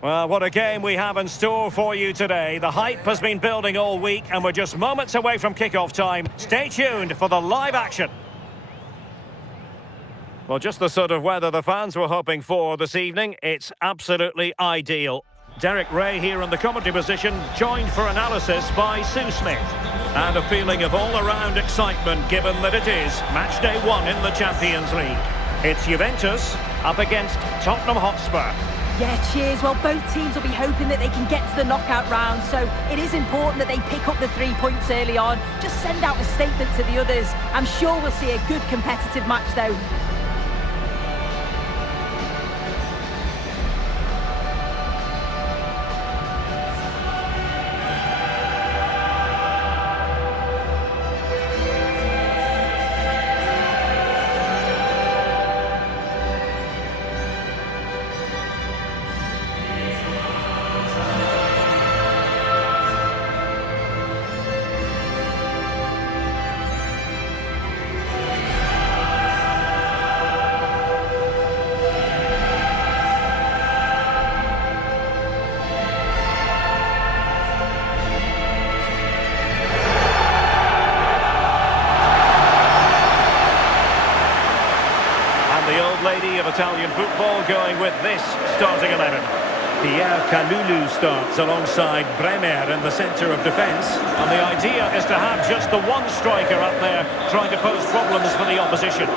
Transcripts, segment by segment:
Well, what a game we have in store for you today. The hype has been building all week and we're just moments away from kick-off time. Stay tuned for the live action. Well, just the sort of weather the fans were hoping for this evening. It's absolutely ideal. Derek Ray here in the commentary position, joined for analysis by Sue Smith. And a feeling of all-around excitement given that it is match day 1 in the Champions League. It's Juventus up against Tottenham Hotspur. Yeah, cheers. Well, both teams will be hoping that they can get to the knockout round, so it is important that they pick up the 3 points early on. Just send out a statement to the others. I'm sure we'll see a good competitive match, though. The old lady of Italian football going with this starting 11. Pierre Kalulu starts alongside Bremer in the centre of defence. And the idea is to have just the one striker up there trying to pose problems for the opposition.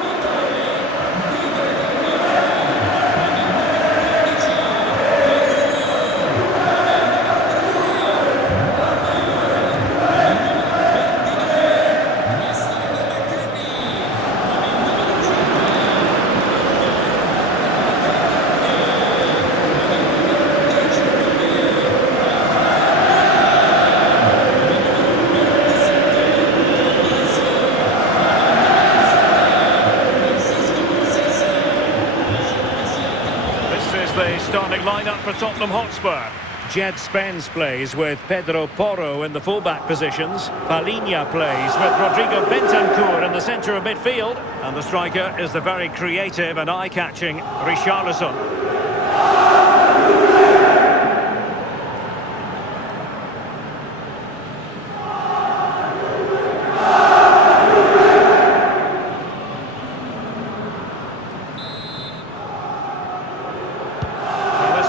The starting lineup for Tottenham Hotspur. Jed Spence plays with Pedro Porro in the fullback positions. Palinha plays with Rodrigo Bentancur in the centre of midfield. And the striker is the very creative and eye-catching Richarlison.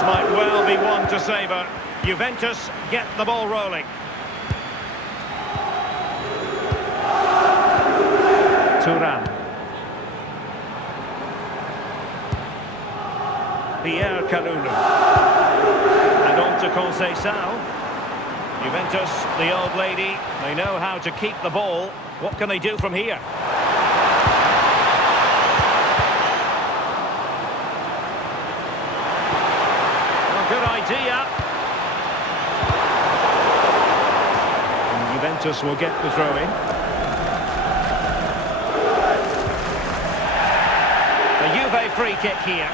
Might well be one to savour. Juventus get the ball rolling. Thuram. Pierre Kalulu. And on to Conceição. Juventus, the old lady, they know how to keep the ball. What can they do from here? Good idea. And Juventus will get the throw in. The Juve free kick here.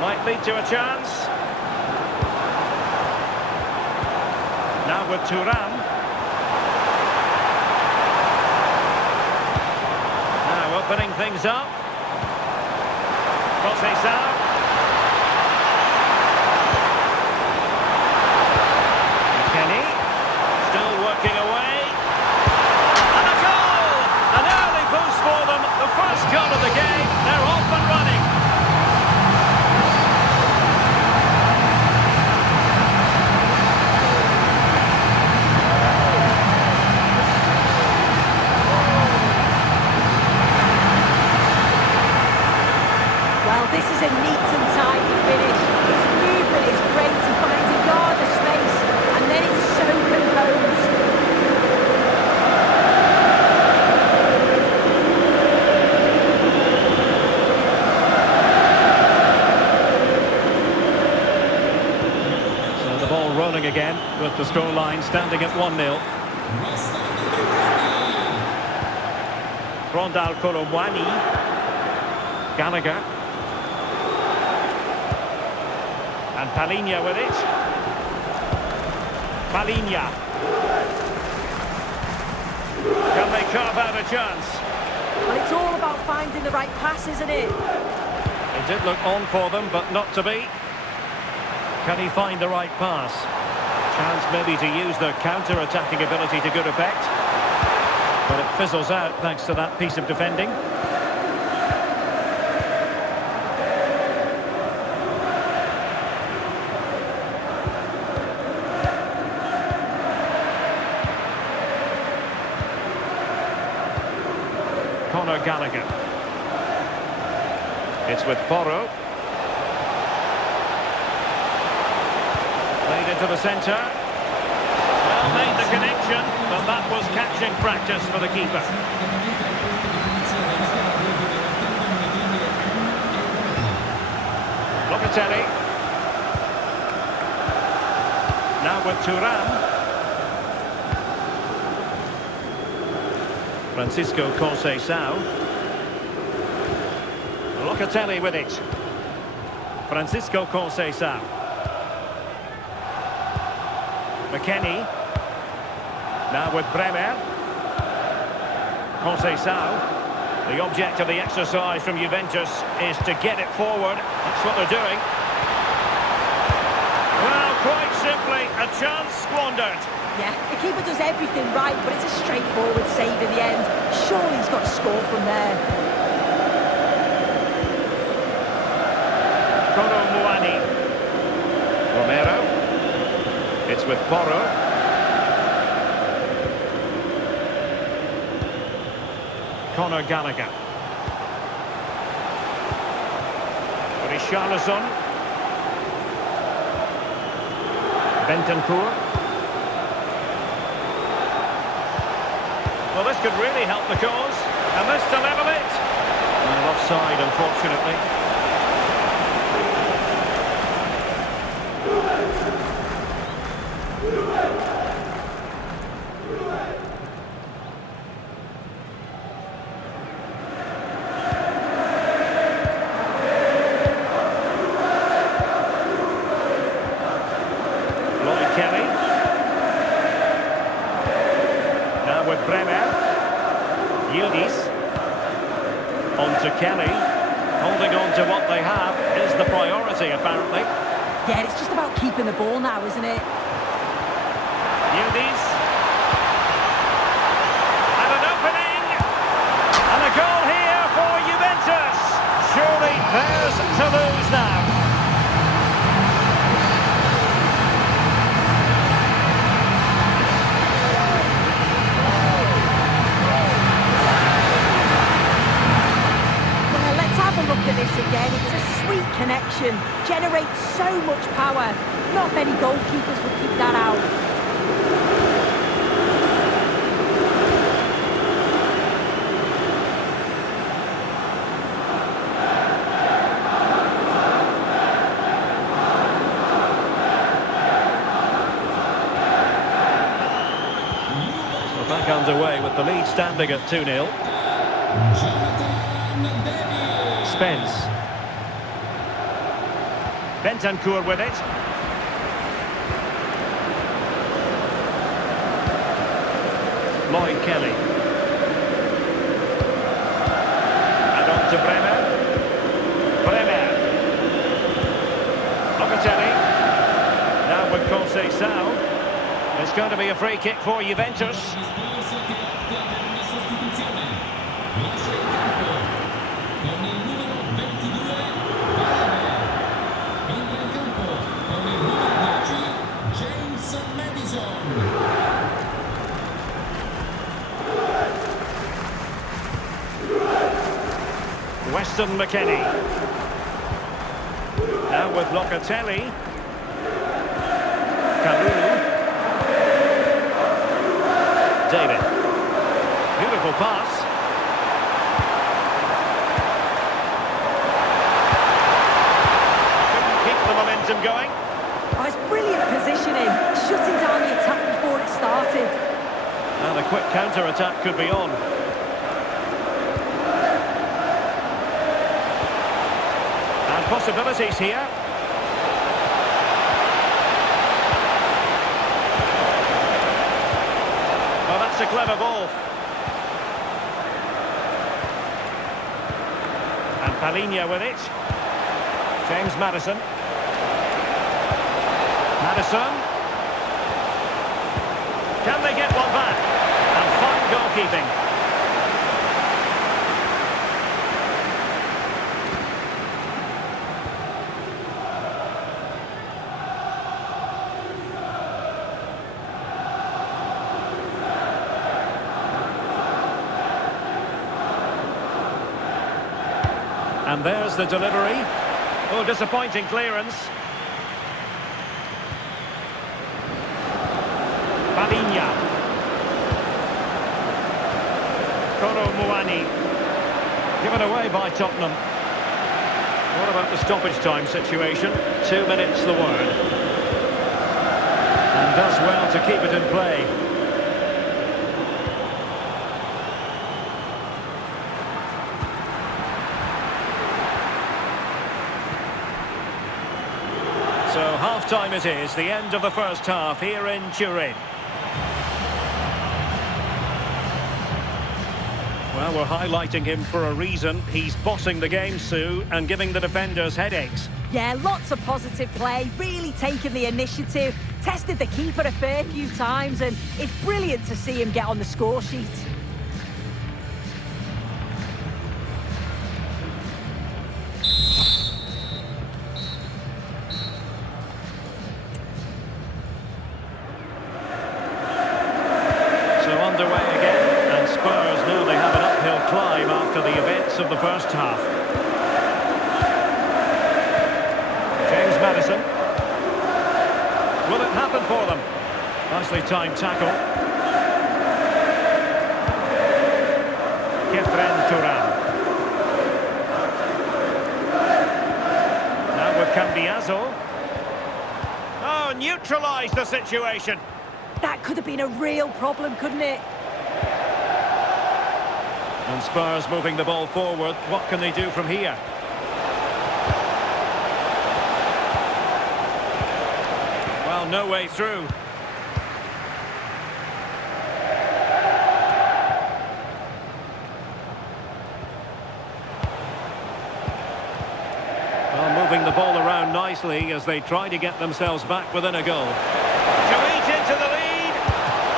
Might lead to a chance. Now with Thuram. Now opening things up. Conceição. Kenny. Still working away. And a goal! An early boost for them. The first goal of the game. They're off and running. Well, this is a ball rolling again with the scoreline standing at 1-0. Rondal Kolomwani. Gallagher. And Palinha with it. Palinha. Can they carve out a chance? Well, it's all about finding the right pass, isn't it? It did look on for them, but not to be. Can he find the right pass? Chance maybe to use their counter-attacking ability to good effect. But it fizzles out thanks to that piece of defending. Gallagher. It's with Porro. Played into the centre. Well, made the connection, but that was catching practice for the keeper. Locatelli. Now with Thuram. Francisco Conceição. Locatelli with it. Francisco Conceição. McKennie. Now with Bremer. Conceição. The object of the exercise from Juventus is to get it forward. That's what they're doing. Well, quite simply, a chance squandered. Yeah, the keeper does everything right, but it's a straightforward save in the end. Surely he's got to score from there. Kolomwani. Romero. It's with Porro. Conor Gallagher. Richarlison. Bentancur. Well, this could really help the cause. And this to level it. Well, offside, unfortunately. Kelly. Now with Bremer. Yildiz. On to Kelly. Holding on to what they have is the priority, apparently. Yeah, it's just about keeping the ball now, isn't it? Yildiz. And an opening. And a goal here for Juventus. Surely theirs to lose now. Look at this again, it's a sweet connection, generates so much power. Not many goalkeepers will keep that out. So back underway with the lead standing at 2-0. Spence. Bentancur with it. Lloyd Kelly. And on to Bremer. Bremer. Locatelli. Now with Conceição. It's going to be a free kick for Juventus. Weston McKennie. Now with Locatelli. Kalulu. David. Beautiful pass. Couldn't keep the momentum going. Oh, it's brilliant positioning. quick counter-attack could be on. And possibilities here. Well, that's a clever ball. And Palinha with it. James Maddison. Maddison. Can they get one back? And fine goalkeeping. And there's the delivery. Oh, disappointing clearance. Palinha. Koro Muani. Given away by Tottenham. What about the stoppage time situation? 2 minutes the word. And does well to keep it in play. So half-time it is, the end of the first half here in Turin. Well, we're highlighting him for a reason. He's bossing the game, Sue, and giving the defenders headaches. Yeah, lots of positive play, really taking the initiative, tested the keeper a fair few times, and it's brilliant to see him get on the score sheet. Underway again, and Spurs know they have an uphill climb after the events of the first half. James Maddison. Will it happen for them? Nicely timed tackle. Kefren Turan. Now with Cambiaso. Oh, neutralised the situation. That could have been a real problem, couldn't it? And Spurs moving the ball forward. What can they do from here? Well, no way through. Well, moving the ball around nicely as they try to get themselves back within a goal. To eat into the lead.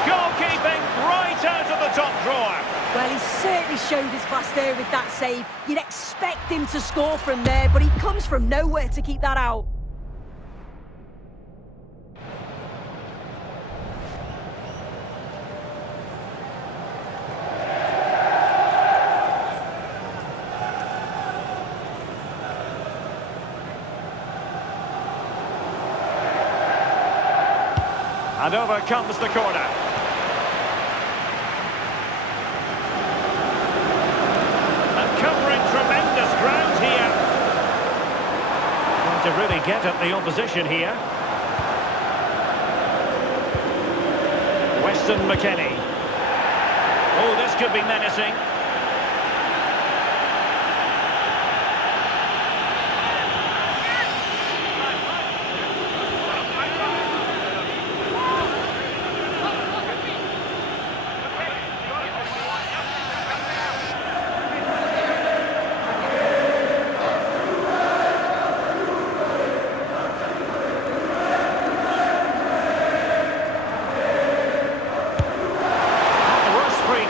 Goalkeeping right out of the top drawer. Well, he certainly showed his class there with that save. You'd expect him to score from there, but he comes from nowhere to keep that out. And over comes the corner. Tremendous ground here. Trying to really get at the opposition here. Weston McKennie. Oh, this could be menacing.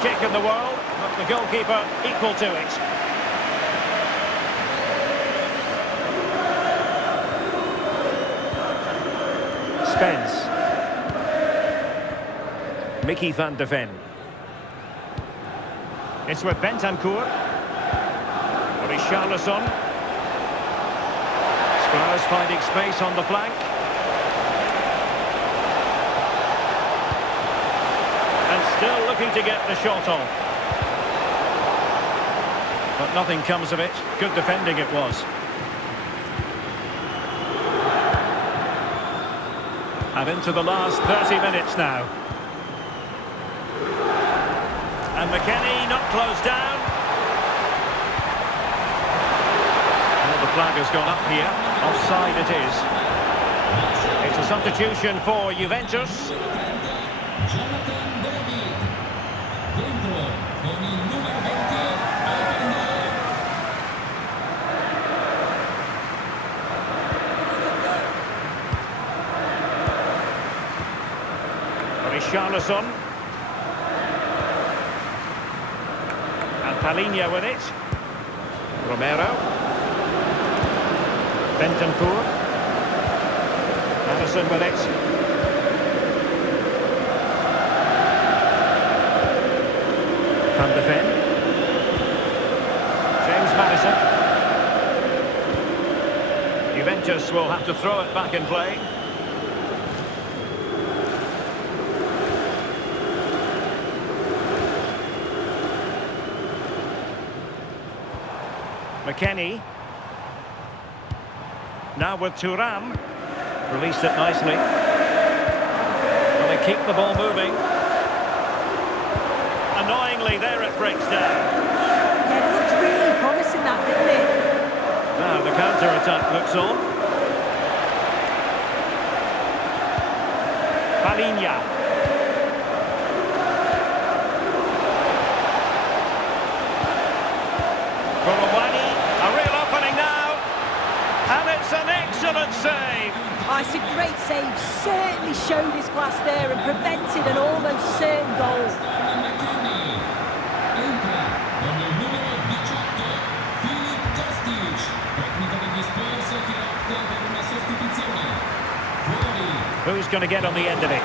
Kick in the world, but the goalkeeper equal to it. Spence. Mickey van de Ven. It's with Bentancur. Richarlison. Spurs finding space on the flank. Still looking to get the shot off. But nothing comes of it. Good defending it was. And into the last 30 minutes now. And McKennie not closed down. Well, the flag has gone up here. Offside it is. It's a substitution for Juventus. Richarlison. And Palinha with it. Romero. Bentancur. Madison with it. Van de Ven. James Madison. Juventus will have to throw it back in play. McKennie. Now with Thuram. Released it nicely. And they keep the ball moving. Annoyingly, there it breaks down. Yeah, it looks really promising, that, didn't it? Now the counter-attack looks on. Palinha. Colomwani, a real opening now. And it's an excellent save. Oh, it's a great save. Certainly showed his class there and prevented an almost certain goal. Who's going to get on the end of it?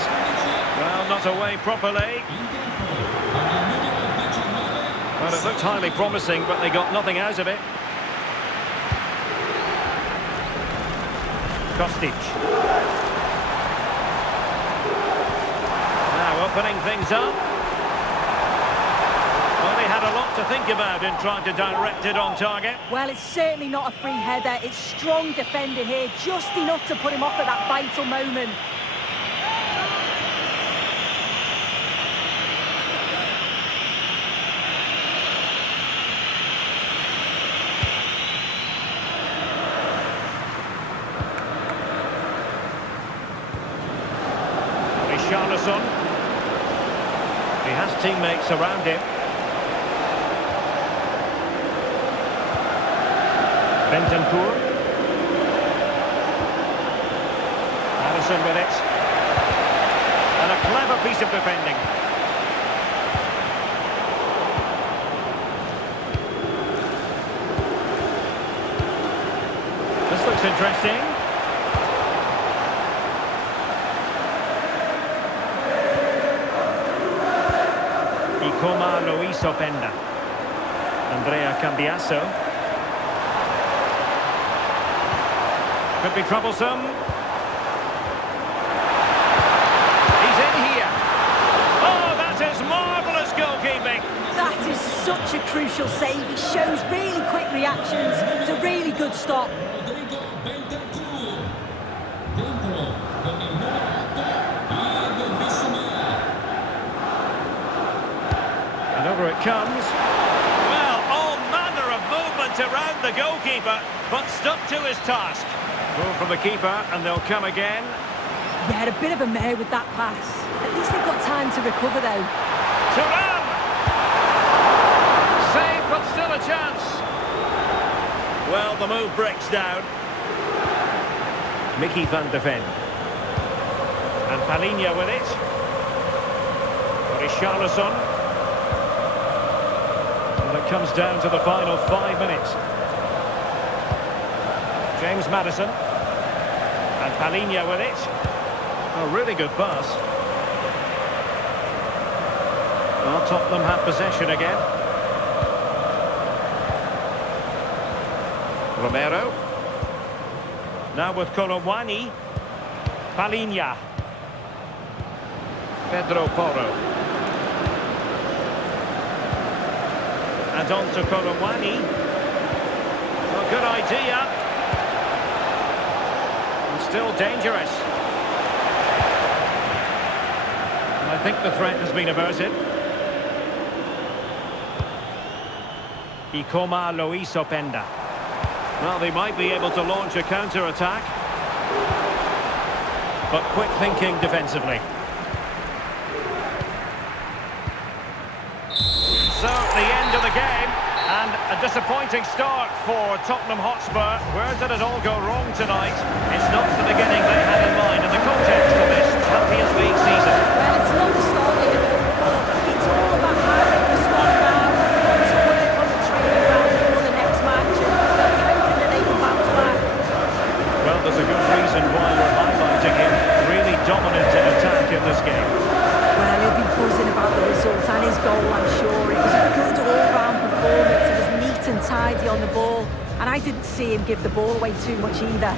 Well, not away properly. Well, it looked highly promising, but they got nothing out of it. Kostic. Now opening things up. Well, they had a lot to think about in trying to direct it on target. Well, it's certainly not a free header. It's strong defending here, just enough to put him off at that vital moment. Richarlison. He has teammates around him. Bentancur. Madison with it. And a clever piece of defending. This looks interesting. Coma lo hizo Penda. Andrea Cambiaso. Could be troublesome. He's in here. Oh, that is marvellous goalkeeping. That is such a crucial save. He shows really quick reactions. It's a really good stop. Over it comes. Well, all manner of movement around the goalkeeper, but stuck to his task. Goal from the keeper, and they'll come again. Yeah, a bit of a mare with that pass. At least they've got time to recover, though. Thuram! Save, but still a chance. Well, the move breaks down. Mickey van de Ven. And Palinha with it. Richarlison. It comes down to the final 5 minutes. James Madison. And Palinha with it. A really good pass. Well, Tottenham have possession again. Romero. Now with Colomwani. Palinha. Pedro Porro. And on to Colomwani. Well, good idea. And still dangerous. And I think the threat has been averted. Ikoma Loisopenda. Well, they might be able to launch a counter-attack. But quick thinking defensively. So, the end of the game. And a disappointing start for Tottenham Hotspur. Where did it all go wrong tonight? It's not the beginning they had in mind in the context of this Champions League season. Well, it's not the start they were looking for. It's all about how they respond now. Want to work on the training ground for the next match, and they'll be hoping that they can bounce back. Well, there's a good reason why we're highlighting him. Really dominant in attack in this game. Well, he'll be buzzing about the result and his goal, I'm sure. It was a good all-round performance. He was neat and tidy on the ball, and I didn't see him give the ball away too much either.